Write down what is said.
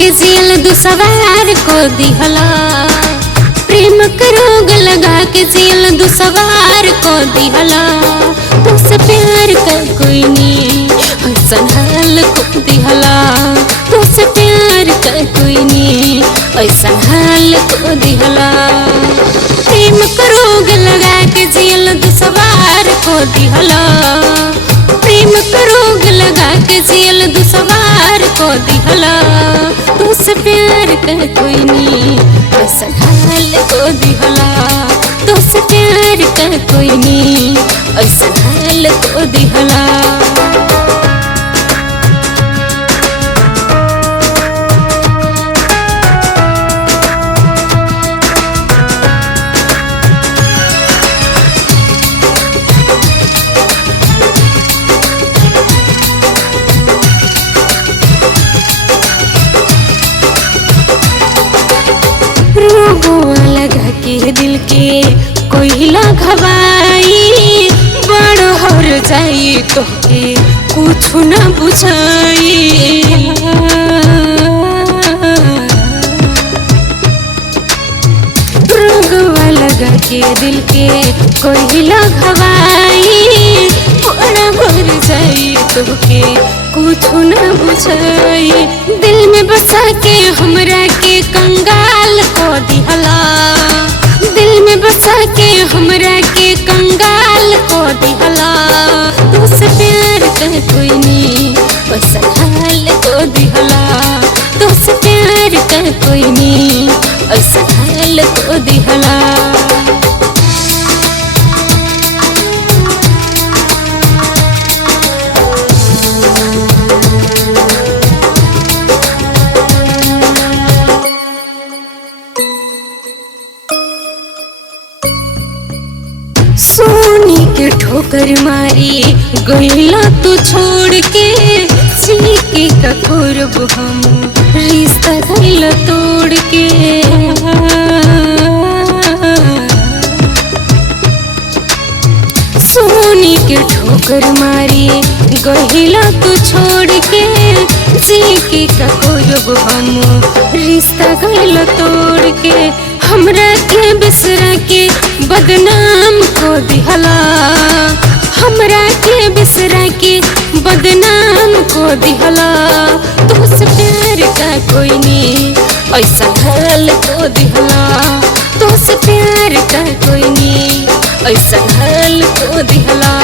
के जियल दुसवार को दिहला, प्रेम का रोग लगा के जियल दुसवार को दिहला। तुझसे प्यार कर कोई नहीं ऐसा हाल को दिहला, तुझसे प्यार कर कोई नहीं ऐसा हाल को दिहला। प्रेम का रोग लगा के जियल दुसवार को दिहला, प्रेम का रोग लगा के जियल दुसवार को दिहला। तुझसे प्यार कर कोई नहीं ऐसा हाल को दिहला, तुझसे प्यार कर कोई नहीं ऐसा हाल को दिहला। रोगवा लगा के दिल के कोयला घवाई, बड़ हर जाई तो के कुछ न बुझाई। रोगवा लगा के दिल के कोयला घवाई, बड़ हर जाई तो के कुछ न बुझाई। दिल में बसा के हमरा के कंगाल को दिहला, दिल में बसा के हमरा के कंगाल को दिहला। तुझसे प्यार कर कोई नहीं ऐसा हाल को दिहला, तुझसे प्यार कर कोई नहीं ऐसा हाल को दिहला। सोनी के ठोकर मारी गईला तू छोड़ के, सीके का कुर्ब हम रिश्ता गईला तोड़ के। सोनी के ठोकर मारी गईला तू छोड़ के, सीके का कुर्ब हम रिश्ता गईला तोड़ के। हमरा के बिसरा के बदनाम को दिहला, हमरा के बिसरा के बदनाम को दिहला। तुझसे प्यार का कोई नहीं ऐसा हाल को दिहला, तुझसे प्यार का कोई नहीं ऐसा हाल को दिहला।